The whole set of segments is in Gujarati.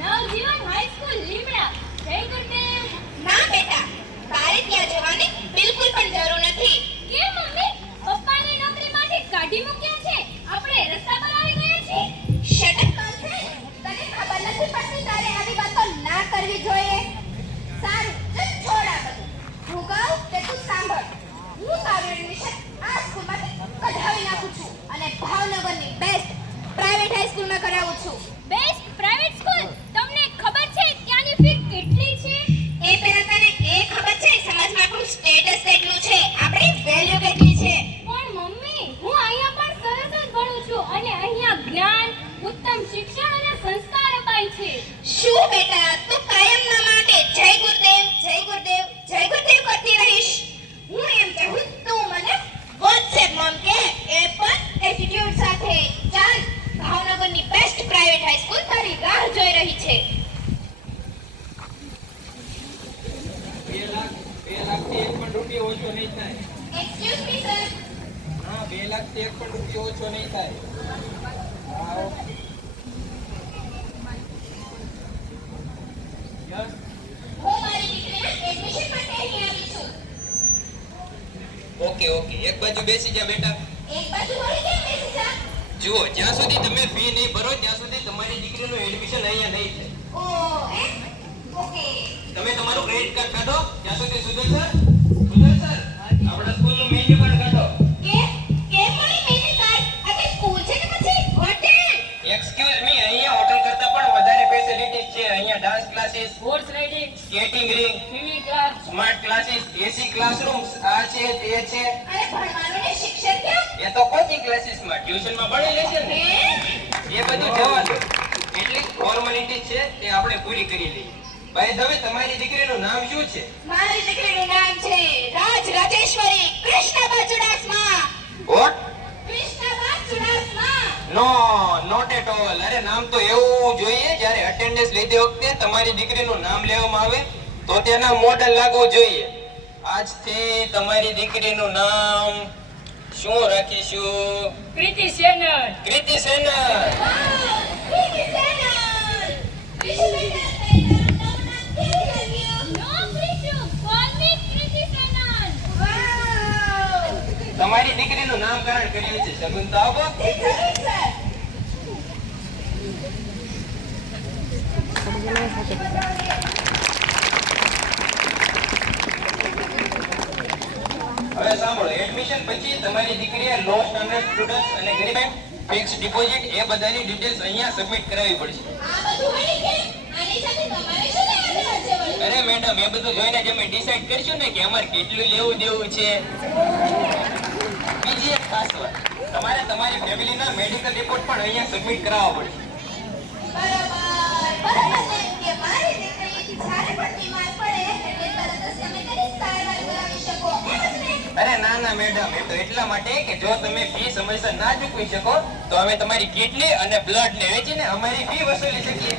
નવજીવન હાઈસ્કૂલ લીમડા. જય ગુરુદેવ. ના બેટા, તારે ત્યાં જવાની બિલકુલ પણ જરૂર નથી. કેમ મમ્મી? પપ્પાને નોકરીમાંથી કાઢી મૂક્યા છે. આપણે રસ્તા પર આવી ગયા છીએ. શટ અપ માનસે, તને ખબર નથી પડતી તારે આવી વાતો ના કરવી જોઈએ. સારું, ચલ છોડ આ બધું. હું કહું તે તું સાંભળ. હું તારું એડમિશન આ સ્કૂલમાંથી કઢાવી નાખું છું અને ભાવનગરની બેસ્ટ પ્રાઇવેટ હાઈસ્કૂલમાં કરાવું છું. Best private school. તમને ખબર છે ત્યાંની ફી કેટલી છે? એ પહેલા તને એ ખબર છે સમાજમાં આપણું સ્ટેટસ કેટલું છે, આપણી વેલ્યુ કેટલી છે? પણ મમ્મી, હું અહીંયા પણ સરસ જ ભણું છું અને અહીંયા જ્ઞાન, ઉત્તમ શિક્ષણ અને સંસ્કાર અપાય છે. શું બેટા, તું કાયમના માટે જય ગુરુદેવ જય ગુરુદેવ જય ગુરુદેવ કરતી રહીશ? હું એમ કહું તું મને વોટ્સએપ માં કે એ પણ એટીટ્યુડ સાથે. ચાલ, ભાવનગરની બેસ્ટ પ્રાઇવેટ હાઈસ્કૂલ તારી રાહ જોઈ રહી છે. 2 લાખથી 1 પણ રૂપિયો ઓછો નહીં થાય. Excuse me sir. હા, 2 લાખથી 1 પણ રૂપિયો ઓછો નહીં થાય. આવો. યસ. હું મારી દીકરીના એડમિશન માટે અહીં આવી છું. ઓકે, એક બાજુ બેસી જા બેટા. એક બાજુ વળી કેમ બેસી જા? જુઓ, જ્યાં સુધી તમે ફી નહીં ભરો ત્યાં સુધી તમારી દીકરીનું એડમિશન અહીંયા નહીં થાય. ઓકે. તમે તમારું ક્રેડિટ કાર્ડ કાઢો. ત્યાં સુધી સુધર સર, આપણા સ્કૂલનું મેન્યુ કાર્ડ કાઢો. કે મળી મેને કાર્ડ? આ તો સ્કૂલ છે કે પછી હોટેલ? એક્સક્યુઝ મી, અહીંયા હોટલ કરતા પણ વધારે ફેસિલિટીઝ છે. અહીંયા dance classes, horse riding, skating ring, swimming class, smart classes, AC classrooms આ છે તે છે. અને ભણવાનું ને શિક્ષણ ક્યાં? એ તો કોચિંગ ક્લાસીસમાં ટ્યુશનમાં ભણી લેશે ને. એ બધું જવા દો. કેટલીક ફોર્માલિટી છે તે આપણે પૂરી કરી લઈએ. ભાઈ હવે તમારી દીકરીનું નામ શું છે? મારી દીકરીનું નામ છે Rajeshwari Krishnaba Chudasama. What? Krishnaba Chudasama. No, not at all. અરે નામ તો એવું જોઈએ જ્યારે અટેન્ડન્સ લેતી વખતે તમારી દીકરીનું નામ લેવામાં આવે તો તેના મોડલ લાગવું જોઈએ. આજથી તમારી દીકરીનું નામ શું રાખીશું? કૃતિ સેનલ. કૃતિ સેનલ. કૃતિ સેનલ. કૃષ્ણબા તેનું નામ કેવું લાગ્યું? નો કૃષુ, call me કૃતિ સેનલ. વાવ. તમારી દીકરીનું નામકરણ કર્યું છે. સગુન તો આપો. જરૂર સર. હવે સાંભળો, એડમિશન પછી તમારી દીકરીએ લો સ્ટાન્ડર્ડ સ્ટુડન્ટ્સ અને ગરીબ ફિક્સ ડિપોઝિટ એ બધાની ડિટેલ્સ અહીંયા સબમિટ કરાવવી પડશે. આ બધું વળી કેમ? આની સાથે તમારે શું લેવા દેવા છે વળી? અરે મેડમ, એ બધું જોઈને જ અમે ડિસાઈડ કરશું ને કે અમારે કેટલું લેવું દેવું છે. બીજી એક ખાસ વાત, તમારે તમારી ફેમિલીના મેડિકલ રિપોર્ટ પણ અહીંયા સબમિટ કરાવવા પડશે. બરાબર છે કે મારી દીકરી જ્યારે પણ બીમાર પડે એટલે તરત જ તમે તેની સારવાર કરાવી શકો. એમ જ ને? અરે ના ના મેડમ, એ તો એટલા માટે કે જો તમે ફી સમયસર ના ચૂકવી શકો તો અમે તમારી કિડની અને બ્લડ ને વેચીને અમારી ફી વસૂલી શકીએ.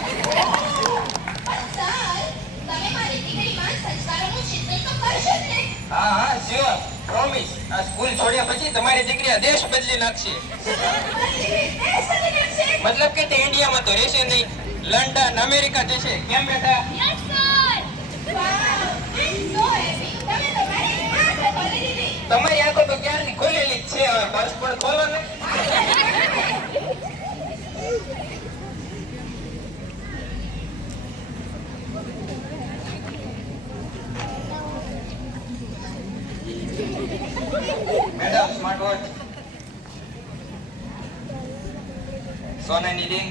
પણ સર, તમે મારી દીકરીમાં સંસ્કારોનું સિંચન તો કરશો જ ને? હા હા, શ્યોર, પ્રોમિસ. આ સ્કૂલ છોડ્યા પછી તમારી દીકરી આ દેશ બદલી નાખશે. મારી દીકરી દેશ બદલી નાખશે? મતલબ કે તે ઇન્ડિયામાં તો રહેશે નહીં, લંડન, અમેરિકા જશે. કેમ બેટા? Yes sir. Wow, I'm so happy. તમે તો મારી આંખ ખોલી દીધી. તમારી આંખો તો ક્યારની ખોલેલી જ છે. હવે પર્સ પણ ખોલો ને. મેડમ, સ્માર્ટ વોચ, સોનાની રિંગ.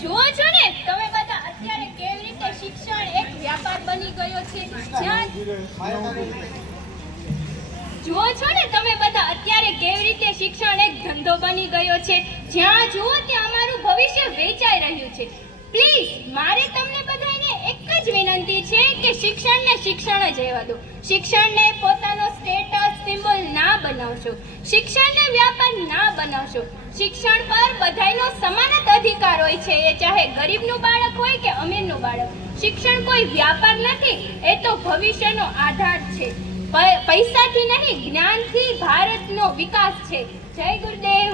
જુઓ છો ને તમે બધા અત્યારે કેવી રીતે શિક્ષણ એક વ્યાપાર બની ગયો છે. જુઓ છો ને તમે બધા અત્યારે કેવી રીતે શિક્ષણ એક ધંધો બની ગયો છે. જ્યાં જુઓ ત્યાં અમારું ભવિષ્ય વેચાઈ રહ્યું છે. પ્લીઝ, મારે તમને બધાને એક જ વિનંતી છે કે શિક્ષણને શિક્ષણ જ રહેવા દો. શિક્ષણને પોતાનો સ્ટેટસ સિમ્બોલ ના બનાવશો. શિક્ષણને વ્યાપાર ના બનાવશો. શિક્ષણ પર બધાયનો સમાન જ અધિકાર હોય છે, એ ચાહે ગરીબનું બાળક હોય કે અમીરનું બાળક. શિક્ષણ કોઈ વ્યાપાર નથી, એ તો ભવિષ્યનો આધાર છે. પૈસાથી નહીં, જ્ઞાનથી ભારતનો વિકાસ છે. જય ગુરુદેવ.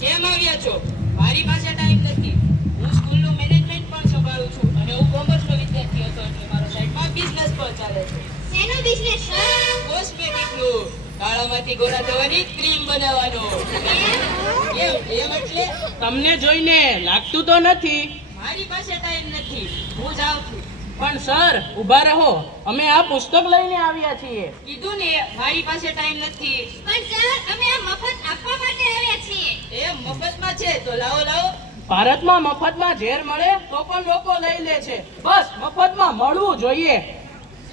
કેમ આવ્યા છો? મારી પાસે ટાઈમ નથી. હું સ્કૂલનું મેનેજમેન્ટ પણ સંભાળું છું અને હું કોમર્સનો વિદ્યાર્થી હતો એટલે મારો સાઈડમાં બિઝનેસ પણ ચાલે છે. શેનો બિઝનેસ સર? કોસ્મેટિકનું. કાળામાંથી ગોરા થવાની ક્રીમ બનાવવાનો. એમ એટલે તમને જોઈને લાગતું તો નથી. મારી પાસે ટાઈમ નથી. હું જાઉં છું. પણ સર ઊભા રહો, અમે આ પુસ્તક લઈને આવ્યા છીએ. કીધું ને મારી પાસે ટાઈમ નથી. પણ સર અમે આ મફત આપવા માટે આવ્યા છીએ. એ મફતમાં છે તો લાવો લાવો. ભારતમાં મફતમાં ઝેર મળે તો પણ લોકો લઈ લે છે. બસ મફતમાં મળવું જોઈએ.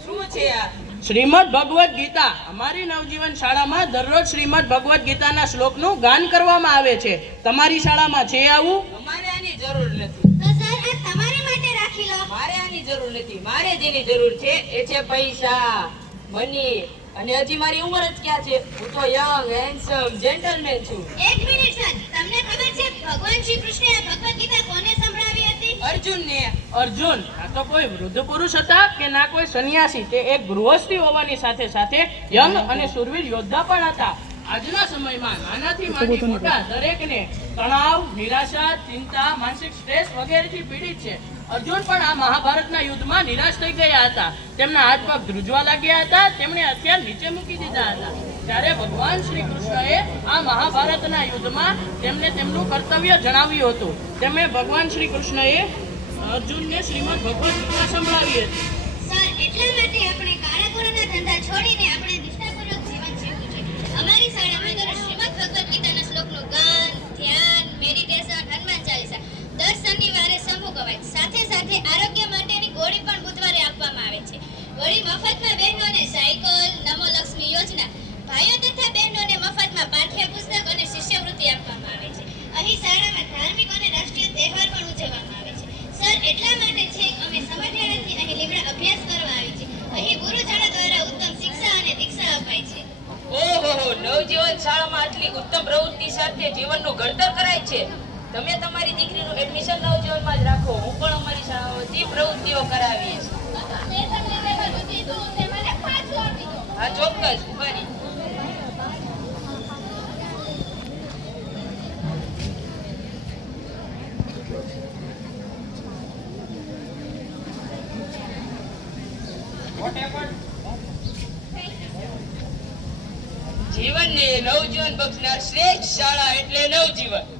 શું છે આ? શ્રીમદ ભગવદ્ ગીતા. અમારી નવજીવન શાળામાં દરરોજ શ્રીમદ ભગવદ્ ગીતાના શ્લોકનું ગાન કરવામાં આવે છે. તમારી શાળામાં છે આવું? અમારે આની જરૂર નથી. તો સર આ તમારે માટે રાખી લો. મારે આની જરૂર નથી. મારે જેની જરૂર છે એ છે પૈસા, મની. અને હજી મારી ઉંમર જ ક્યાં છે? હું તો યંગ હેન્ડસમ જેન્ટલમેન છું. એક મિનિટ સર, તમને ખબર છે ભગવાન શ્રી કૃષ્ણે આ ભગવદ ગીતા કોને સંભળાવી હતી? અર્જુનને. અર્જુન ના તો કોઈ વૃદ્ધ પુરુષ હતા કે ના કોઈ સંન્યાસી. તે એક ગૃહસ્થી હોવાની સાથે સાથે યંગ અને શૂરવીર યોદ્ધા પણ હતા. આજના સમયમાં નાનાથી માંડી મોટા દરેકને તણાવ, નિરાશા, ચિંતા, માનસિક સ્ટ્રેસ વગેરેથી પીડિત છે. અર્જુન પણ આ મહાભારતના યુદ્ધમાં નિરાશ થઈ ગયા હતા. તેમના હાથ પગ ધ્રુજવા લાગ્યા હતા. તેમણે હથિયાર નીચે મૂકી દીધા હતા. ત્યારે ભગવાન શ્રી કૃષ્ણએ આ મહાભારતના યુદ્ધમાં તેમને તેમનું કર્તવ્ય જણાવ્યું હતું. તેમણે ભગવાન શ્રી કૃષ્ણએ અર્જુનને શ્રીમદ ભગવદ ગીતા સંભળાવી હતી. સર એટલા માટે આપણે કારાગોરોના ધંધા છોડીને આપણે નિષ્ઠાપૂર્વક જીવન જીવવું જોઈએ. અમારી શાળામાં દરરોજ શ્રીમદ ભગવદ ગીતાના શ્લોકનું ગાન, ધ્યાન, મેડિટેશન, હનુમાન ચાલીસા, દર શનિવારે સમૂહ કવાયત, સાથે સાથે આરોગ્ય માટેની ગોળી પણ બુધવારે આપવામાં આવે છે. વળી મફતમાં બહેનોને સાયકલ, નમો લક્ષ્મી યોજના, ભાઈઓ તથા બહેનોને મફતમાં પાઠ્યપુસ્તક અને શિષ્યવૃત્તિ આપવામાં આવે છે. અહીં શાળામાં ધાર્મિક અને રાષ્ટ્રીય તહેવાર પણ ઉજવવામાં આવે છે. સર એટલા માટે છે કે અમે સમઢિયાળાથી અહીં લીમડા અભ્યાસ કરવા આવી છે. અહીં ગુરુજનો દ્વારા ઉત્તમ શિક્ષા અને દીક્ષા અપાય છે. ઓહો, નવજીવન શાળામાં આટલી ઉત્તમ પ્રવૃત્તિ સાથે જીવનનું ઘડતર કરાય છે. તમે તમારી દીકરીનું એડમિશન નવજીવનમાં જ રાખો. હું પણ અમારી શાળાઓથી પ્રવૃત્તિઓ કરાવીશ. મેં તમને જે બધું કીધું તે મને પાછું આપી દો. હા ચોક્કસ. ફરી જીવનને નવજીવન બક્ષનાર શ્રેષ્ઠ શાળા એટલે નવજીવન.